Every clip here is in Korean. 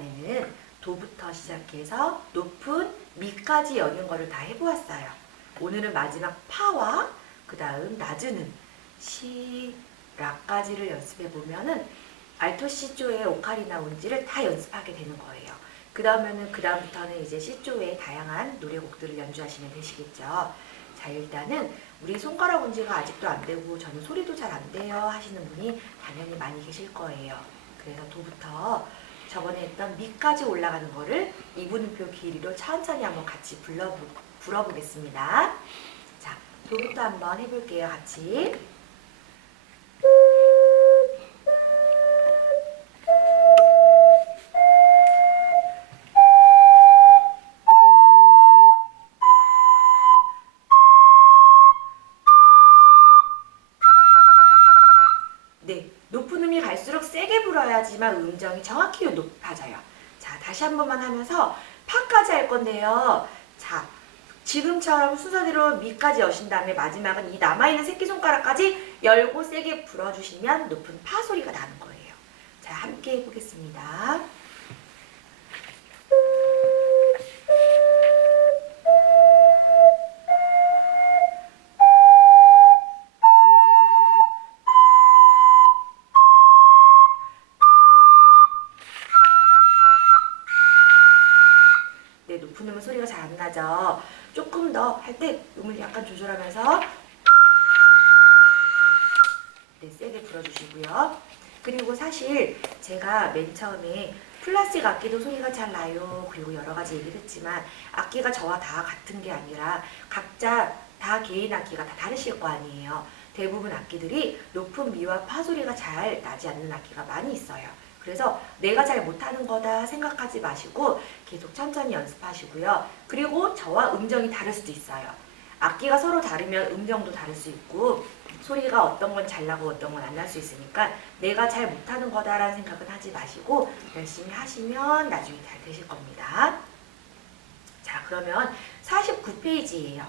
시간에는 도부터 시작해서 높은 미까지 여는 거를 다 해보았어요. 오늘은 마지막 파와 그 다음 낮은 시, 라까지를 연습해 보면은 알토 시조의 오카리나 운지를 다 연습하게 되는 거예요. 그 다음에는 그 다음부터는 이제 시조의 다양한 노래곡들을 연주하시면 되시겠죠. 자 일단은 우리 손가락 운지가 아직도 안 되고 저는 소리도 잘 안 돼요 하시는 분이 당연히 많이 계실 거예요. 그래서 도부터 저번에 했던 미까지 올라가는 거를 이분음표 길이로 천천히 한번 같이 불러보, 불어보겠습니다. 자, 도부터 한번 해볼게요, 같이. 불어야지만 음정이 정확히 높아져요. 자, 다시 한 번만 하면서 파까지 할 건데요. 자, 지금처럼 순서대로 미까지 여신 다음에 마지막은 이 남아있는 새끼손가락까지 열고 세게 불어주시면 높은 파 소리가 나는 거예요. 자, 함께 해보겠습니다. 약간 조절하면서 네, 세게 불어주시고요. 그리고 사실 제가 맨 처음에 플라스틱 악기도 소리가 잘 나요. 그리고 여러 가지 얘기를 했지만 악기가 저와 다 같은 게 아니라 각자 다 개인 악기가 다 다르실 거 아니에요. 대부분 악기들이 높은 미와 파 소리가 잘 나지 않는 악기가 많이 있어요. 그래서 내가 잘 못하는 거다 생각하지 마시고 계속 천천히 연습하시고요. 그리고 저와 음정이 다를 수도 있어요. 악기가 서로 다르면 음정도 다를 수 있고 소리가 어떤 건 잘 나고 어떤 건 안 날 수 있으니까 내가 잘 못하는 거다라는 생각은 하지 마시고 열심히 하시면 나중에 잘 되실 겁니다. 자 그러면 49페이지예요.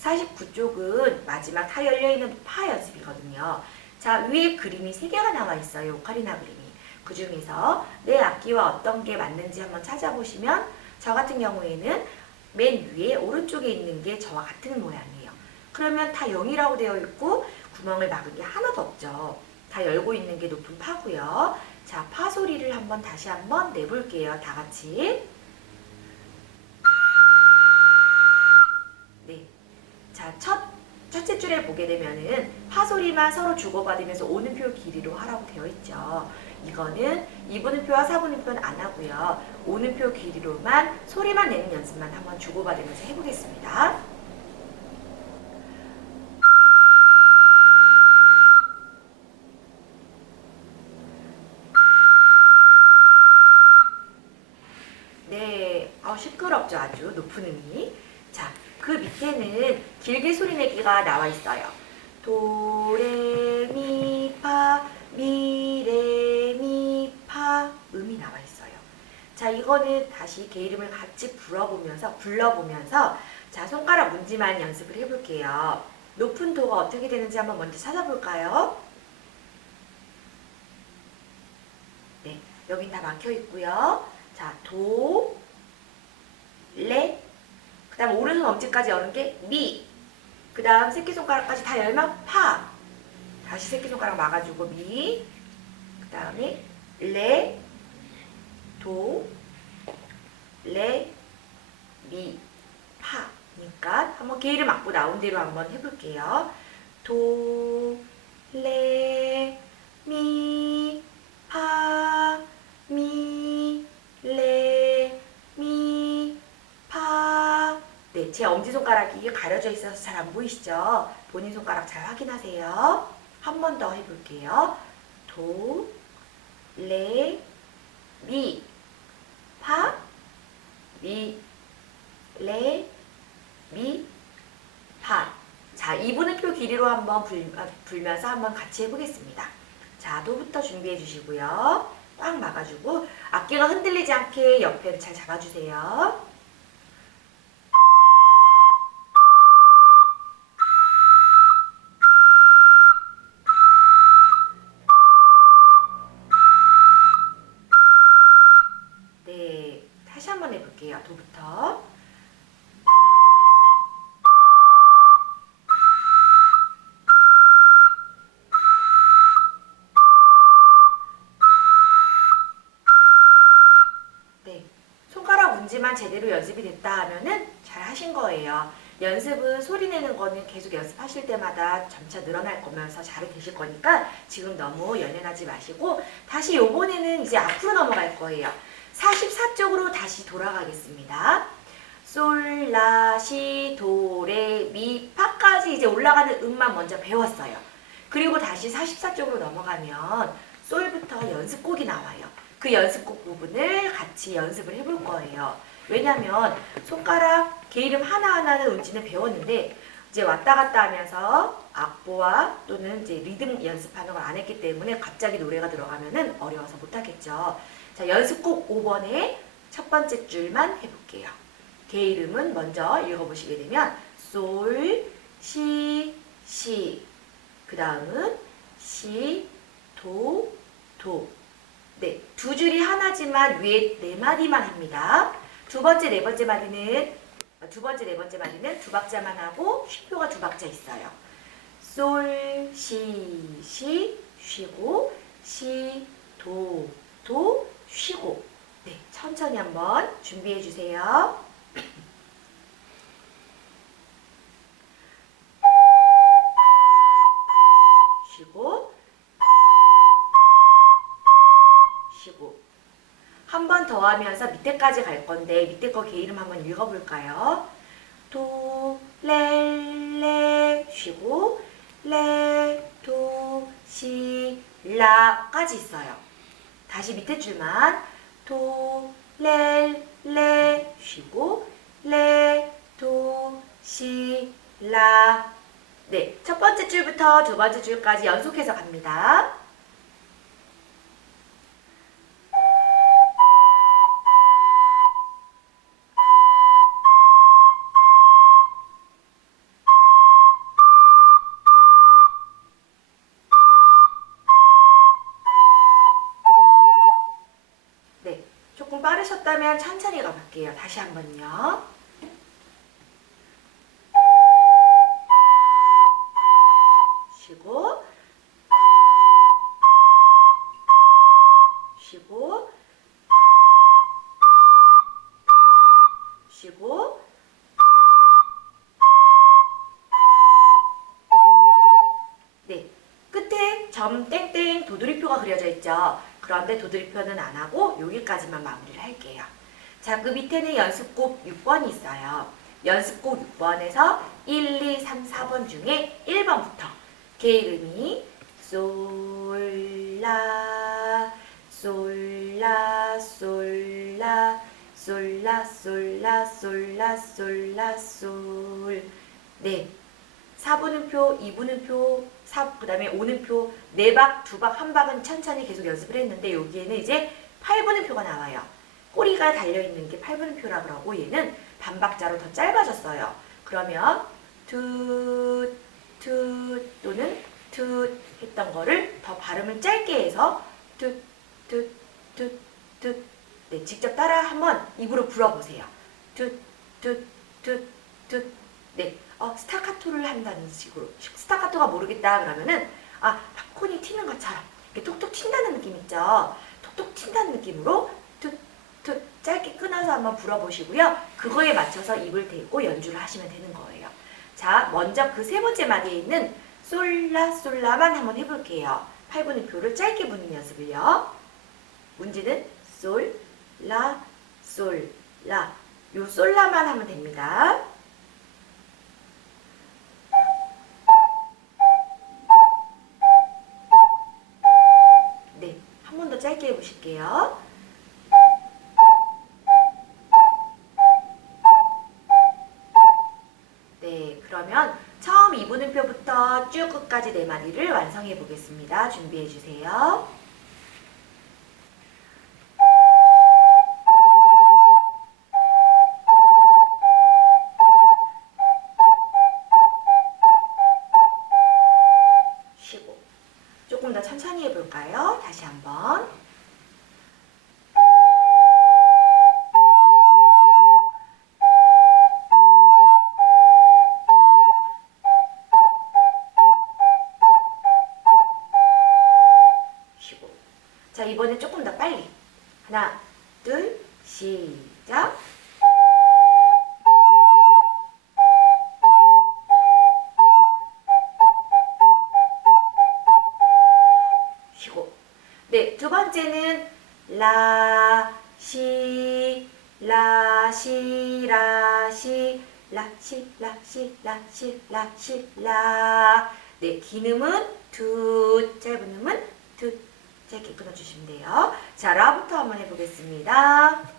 49쪽은 마지막 다 열려있는 파 연습이거든요. 자 위에 그림이 3개가 나와 있어요. 오카리나 그림이. 그 중에서 내 악기와 어떤 게 맞는지 한번 찾아보시면 저 같은 경우에는 맨 위에 오른쪽에 있는 게 저와 같은 모양이에요. 그러면 다 0이라고 되어 있고 구멍을 막은 게 하나도 없죠. 다 열고 있는 게 높은 파고요. 자, 파 소리를 한번 다시 한번 내볼게요. 다 같이. 네. 자, 첫, 첫째 줄에 보게 되면은 파 소리만 서로 주고받으면서 오는 표 길이로 하라고 되어 있죠. 이거는 2분음표와 4분음표는 안 하고요. 오는표 길이로만 소리만 내는 연습만 한번 주고받으면서 해보겠습니다. 네, 어, 시끄럽죠. 아주 높은 음이. 자, 그 밑에는 길게 소리 내기가 나와 있어요. 도, 자, 이거는 다시 개 이름을 같이 불어보면서 불러보면서 자, 손가락 문지만 연습을 해볼게요. 높은 도가 어떻게 되는지 한번 먼저 찾아볼까요? 네, 여긴 다 막혀 있고요. 자, 도, 레, 그 다음 오른손 엄지까지 여는 게 미, 그 다음 새끼손가락까지 다 열면 파, 다시 새끼손가락 막아주고 미, 그 다음에 레, 도, 레, 미, 파. 니까 한번 개를 맞고 나온 대로 한번 해볼게요. 도, 레, 미, 파, 미, 레, 미, 파. 네, 제 엄지손가락이 가려져 있어서 잘 안 보이시죠? 본인 손가락 잘 확인하세요. 한 번 더 해볼게요. 도, 레, 미, 파, 미, 레, 미, 파. 자, 2분음표 길이로 한번 불, 아, 불면서 한번 같이 해보겠습니다. 자, 도부터 준비해 주시고요. 꽉 막아주고 악기가 흔들리지 않게 옆에를 잘 잡아주세요. 제대로 연습이 됐다 하면은 잘 하신 거예요. 연습은 소리 내는 거는 계속 연습하실 때마다 점차 늘어날 거면서 잘 되실 거니까 지금 너무 연연하지 마시고 다시 요번에는 이제 앞으로 넘어갈 거예요. 44쪽으로 다시 돌아가겠습니다. 솔, 라, 시, 도, 레, 미, 파까지 이제 올라가는 음만 먼저 배웠어요. 그리고 다시 44쪽으로 넘어가면 솔부터 연습곡이 나와요. 그 연습곡 부분을 같이 연습을 해볼 거예요. 왜냐면 손가락, 개 이름 하나하나는 운지는 배웠는데 이제 왔다 갔다 하면서 악보와 또는 이제 리듬 연습하는 걸 안 했기 때문에 갑자기 노래가 들어가면은 어려워서 못하겠죠. 자, 연습곡 5번에 첫 번째 줄만 해볼게요. 개 이름은 먼저 읽어보시게 되면 솔, 시, 시. 그 다음은 시, 도, 도. 네, 두 줄이 하나지만 위에 네 마디만 합니다. 두 번째, 네 번째 마디는 어, 두 번째, 네 번째 마디는 두 박자만 하고 쉼표가 두 박자 있어요. 솔, 시, 시 쉬고 시, 도, 도 쉬고. 네, 천천히 한번 준비해 주세요. 더 하면서 밑에까지 갈 건데 밑에 거 개 이름 한번 읽어볼까요? 도, 레, 레 쉬고 레, 도, 시, 라까지 있어요. 다시 밑에 줄만 도, 레, 레 쉬고 레, 도, 시, 라 네, 첫 번째 줄부터 두 번째 줄까지 연속해서 갑니다. 빠르셨다면 천천히 가볼게요. 다시 한 번요. 쉬고 쉬고 쉬고 네 끝에 점 땡땡 도돌이표가 그려져 있죠 그런데 도돌이표는 안 하고 여기까지만 마무리를 할게요. 자 그 밑에는 연습곡 6번이 있어요. 연습곡 6번에서 1, 2, 3, 4번 중에 1번부터 개 이름이 솔라 솔라 솔라 솔라 솔라 솔라 솔라 솔 네. 4분음표, 2분음표, 4, 그 다음에 5는표, 4박, 2박, 1박은 천천히 계속 연습을 했는데 여기에는 이제 8분음표가 나와요. 꼬리가 달려있는 게 8분음표라 그러고 얘는 반박자로 더 짧아졌어요. 그러면 툭, 툭 또는 툭 했던 거를 더 발음을 짧게 해서 툭, 툭, 툭, 툭 네, 직접 따라 한번 입으로 불어보세요. 툭, 툭, 툭, 툭 네, 어, 스타카토를 한다는 식으로 스타카토가 모르겠다 그러면은 아 팝콘이 튀는 것처럼 이렇게 톡톡 튄다는 느낌 있죠? 톡톡 튄다는 느낌으로 툭툭 짧게 끊어서 한번 불어보시고요. 그거에 맞춰서 입을 대고 연주를 하시면 되는 거예요. 자, 먼저 그 세 번째 마디에 있는 솔라 솔라만 한번 해볼게요. 8분의 표를 짧게 부는 연습을요. 문제는 솔, 라, 솔, 라. 요 솔라만 하면 됩니다. 짧게 해보실게요. 네, 그러면 처음 2분음표부터 쭉 끝까지 네 마디를 완성해 보겠습니다. 준비해 주세요. 자, 이번에 조금 더 빨리. 하나, 둘, 시작. 쉬고. 네, 두 번째는 라, 시, 라, 시, 라, 시, 라, 시, 라, 시, 라, 시, 라, 시, 라. 네, 긴 음은 두, 짧은 음은 두, 짧게 끊어주시면 돼요. 자, 라부터 한번 해보겠습니다.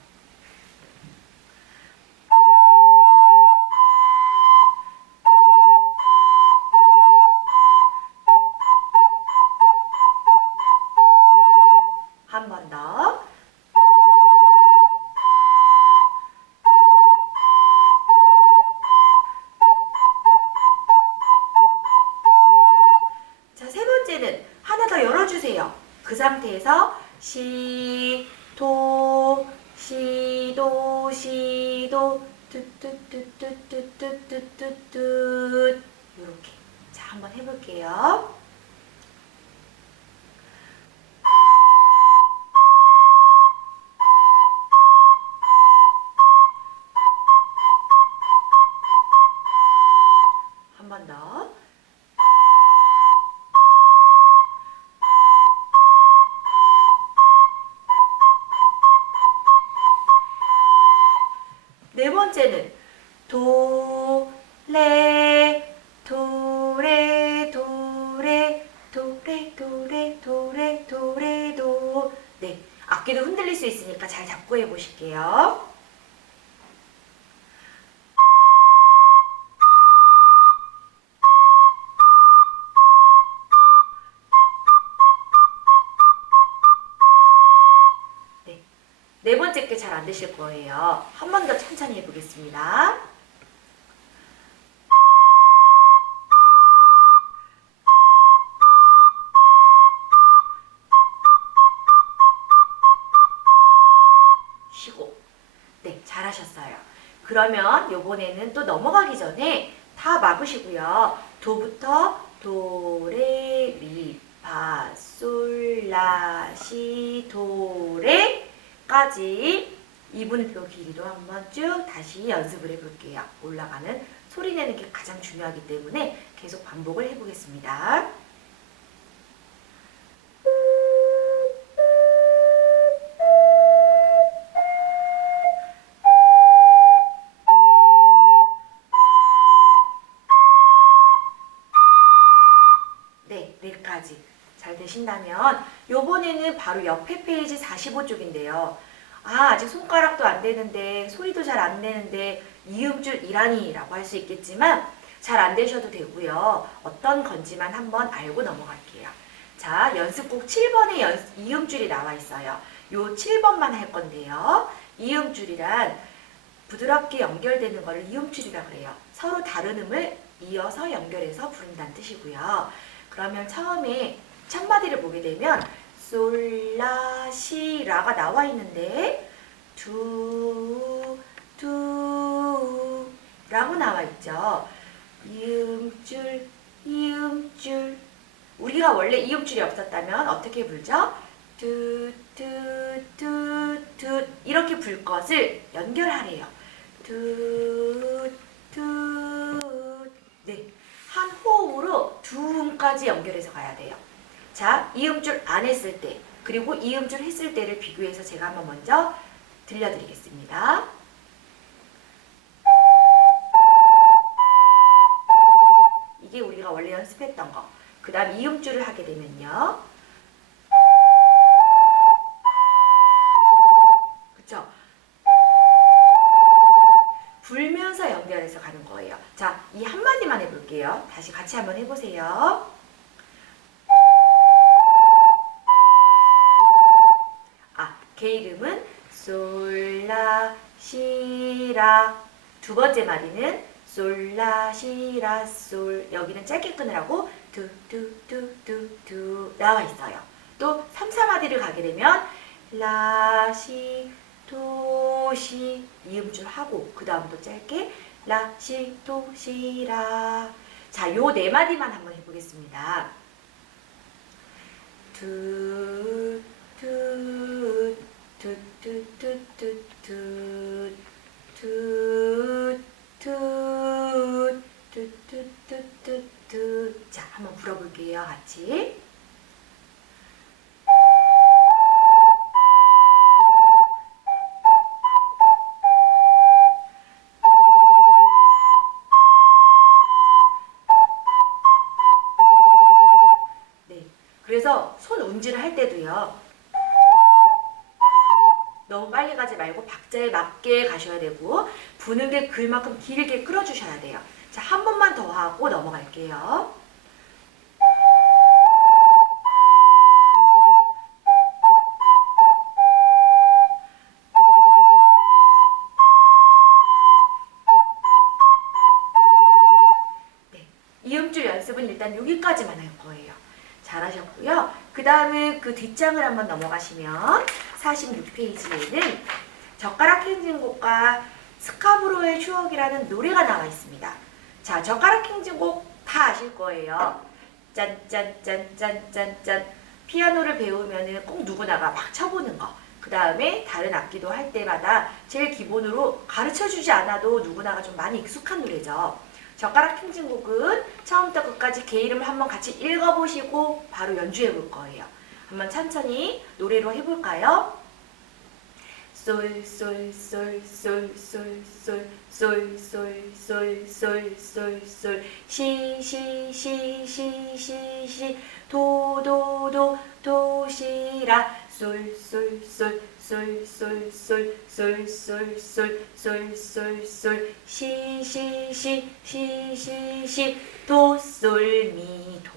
보실게요. 네, 네 번째 게 잘 안 되실 거예요. 한 번 더 천천히 해보겠습니다. 그러면 요번에는 또 넘어가기 전에 다 막으시고요. 도부터 도, 레, 미, 파, 솔, 라, 시, 도, 레 까지 이분표 길이도 한번 쭉 다시 연습을 해볼게요. 올라가는 소리 내는 게 가장 중요하기 때문에 계속 반복을 해보겠습니다. 되신다면 요번에는 바로 옆에 페이지 45쪽인데요. 아, 아직 손가락도 안 되는데 소리도 잘 안 내는데 이음줄 이란이라고 할 수 있겠지만 잘 안 되셔도 되고요. 어떤 건지만 한번 알고 넘어갈게요. 자, 연습곡 7번에 연, 이음줄이 나와 있어요. 요 7번만 할 건데요. 이음줄이란 부드럽게 연결되는 것을 이음줄이라 그래요. 서로 다른 음을 이어서 연결해서 부른다는 뜻이고요. 그러면 처음에 첫 마디를 보게 되면 솔라시라가 나와 있는데 두, 두 라고 나와 있죠. 이음줄, 이음줄. 우리가 원래 이음줄이 없었다면 어떻게 불죠? 뚜, 뚜, 뚜, 뚜 이렇게 불 것을 연결하래요. 뚜, 뚜, 네. 한 호흡으로 두 음까지 연결해서 가야 돼요. 자, 이음줄 안 했을 때, 그리고 이음줄 했을 때를 비교해서 제가 한번 먼저 들려드리겠습니다. 이게 우리가 원래 연습했던 거. 그 다음 이음줄을 하게 되면요. 그쵸? 불면서 연결해서 가는 거예요. 자, 이 한마디만 해볼게요. 다시 같이 한번 해보세요. 아, 걔 이름은 솔라 시라. 두 번째 마디는 솔라 시라 솔. 여기는 짧게 끊으라고 두두두두두 나와 있어요. 또 3, 4마디를 가게 되면 라시 도시 이음줄 하고 그 다음도 짧게 라시 도시라 자 요 네 마디만 한번 해보겠습니다 두 같이 네, 그래서 손 운질을 할 때도요. 너무 빨리 가지 말고 박자에 맞게 가셔야 되고 부는 게 그만큼 길게 끌어주셔야 돼요. 자, 한 번만 더 하고 넘어갈게요. 그 뒷장을 한번 넘어가시면 46페이지에는 젓가락 행진곡과 스카브로의 추억이라는 노래가 나와 있습니다. 자, 젓가락 행진곡 다 아실 거예요. 짠짠짠짠짠짠 피아노를 배우면은 꼭 누구나가 막 쳐보는 거. 그 다음에 다른 악기도 할 때마다 제일 기본으로 가르쳐 주지 않아도 누구나가 좀 많이 익숙한 노래죠. 젓가락 행진곡은 처음부터 끝까지 개 이름을 한번 같이 읽어보시고 바로 연주해 볼 거예요. 한번 천천히 노래로 해볼까요? 솔솔솔솔솔솔솔솔솔솔솔솔솔 시시시시시시 도도도 도시라 솔솔솔솔솔솔솔솔솔솔솔솔 시시시시시시 도솔미도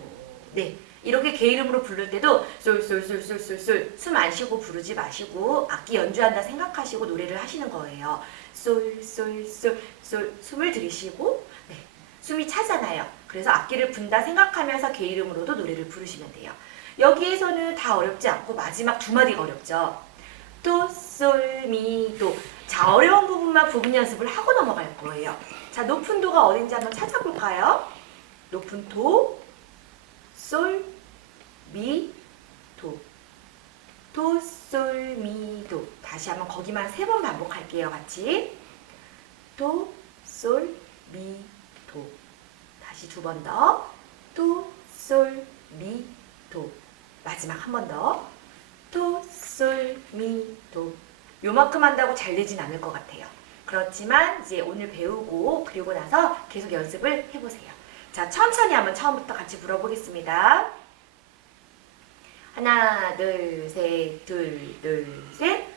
네 이렇게 개 이름으로 부를 때도 솔솔솔솔솔솔 숨안 쉬고 부르지 마시고 악기 연주한다 생각하시고 노래를 하시는 거예요. 솔솔솔솔 숨을 들이쉬고 네, 숨이 차잖아요. 그래서 악기를 분다 생각하면서 개 이름으로도 노래를 부르시면 돼요. 여기에서는 다 어렵지 않고 마지막 두 마디가 어렵죠. 도, 솔, 미, 도. 자, 어려운 부분만 부분 연습을 하고 넘어갈 거예요. 자, 높은 도가 어딘지 한번 찾아볼까요? 높은 도, 솔, 미, 도. 도, 솔, 미, 도. 다시 한번 거기만 세 번 반복할게요. 같이. 도, 솔, 미, 도. 다시 두 번 더. 도, 솔, 미, 도. 마지막 한 번 더. 도, 솔, 미, 도. 요만큼 한다고 잘 되진 않을 것 같아요. 그렇지만 이제 오늘 배우고 그리고 나서 계속 연습을 해보세요. 자, 천천히 한번 처음부터 같이 불어보겠습니다. 하나, 둘, 셋, 둘, 둘, 셋.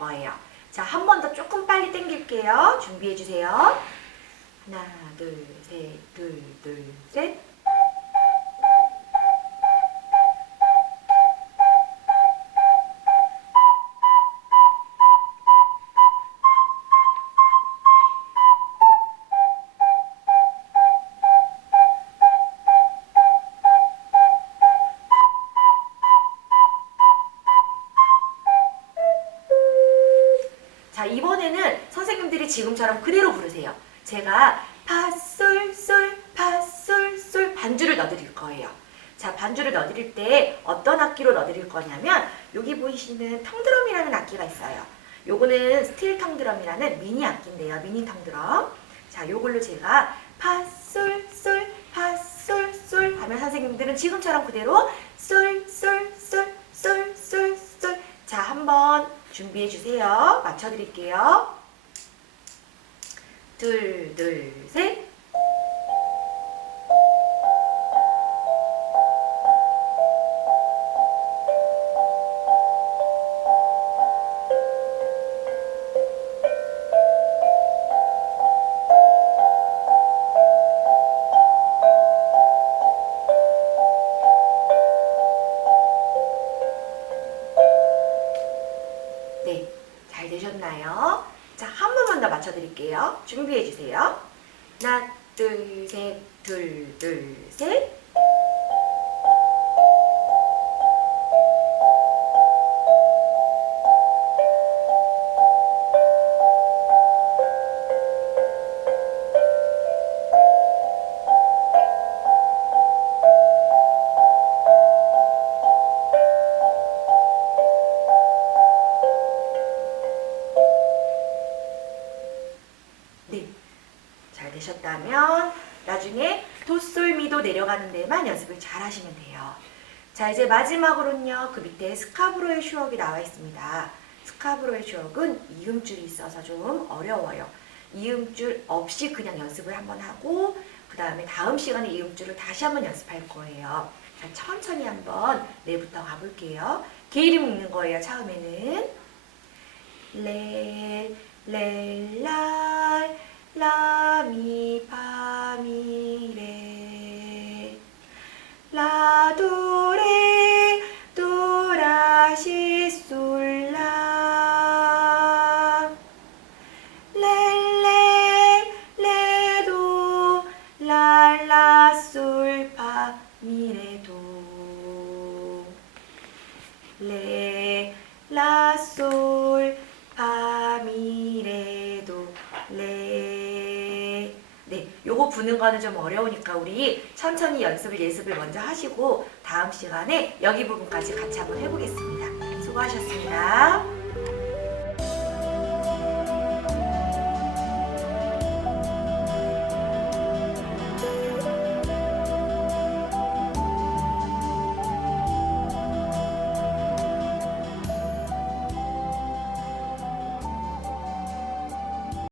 거예요. 자, 한 번 더 조금 빨리 당길게요. 준비해 주세요. 하나, 둘, 셋, 둘, 둘, 셋. 지금처럼 그대로 부르세요. 제가 파솔솔 파솔솔 반주를 넣어드릴 거예요. 자, 반주를 넣어드릴 때 어떤 악기로 넣어드릴 거냐면 여기 보이시는 텅드럼이라는 악기가 있어요. 요거는 스틸 텅드럼이라는 미니 악기인데요. 미니 텅드럼. 자, 요걸로 제가 파솔솔 파솔솔 하면 선생님들은 지금처럼 그대로 솔솔솔 솔솔솔 자, 한번 준비해 주세요. 맞춰 드릴게요. 둘, 둘, 셋. 네, 잘 되셨나요? 번만 더 맞춰드릴게요. 준비해 주세요. 하나, 둘, 셋, 둘, 둘, 셋. 내려가는 데만 연습을 잘 하시면 돼요. 자 이제 마지막으로는요 그 밑에 스카브로의 슈억이 나와 있습니다. 스카브로의 슈억은 이음줄이 있어서 좀 어려워요. 이음줄 없이 그냥 연습을 한번 하고 그 다음에 다음 시간에 이음줄을 다시 한번 연습할 거예요. 자, 천천히 한번 내부터 가볼게요. 개 이름 읽는 거예요. 처음에는 레, 레, 라, 라, 미, 파, 미, 레. 라, 도, 레, 도, 라, 시, 솔, 라. 레, 레, 레, 도, 라, 라, 솔, 파, 미, 레, 도. 레, 라, 솔, 파, 미, 레, 도, 레. 네, 요거 부는 거는 좀 어려우니까 우리 천천히 연습을 예습을 먼저 하시고 다음 시간에 여기 부분까지 같이 한번 해보겠습니다. 수고하셨습니다.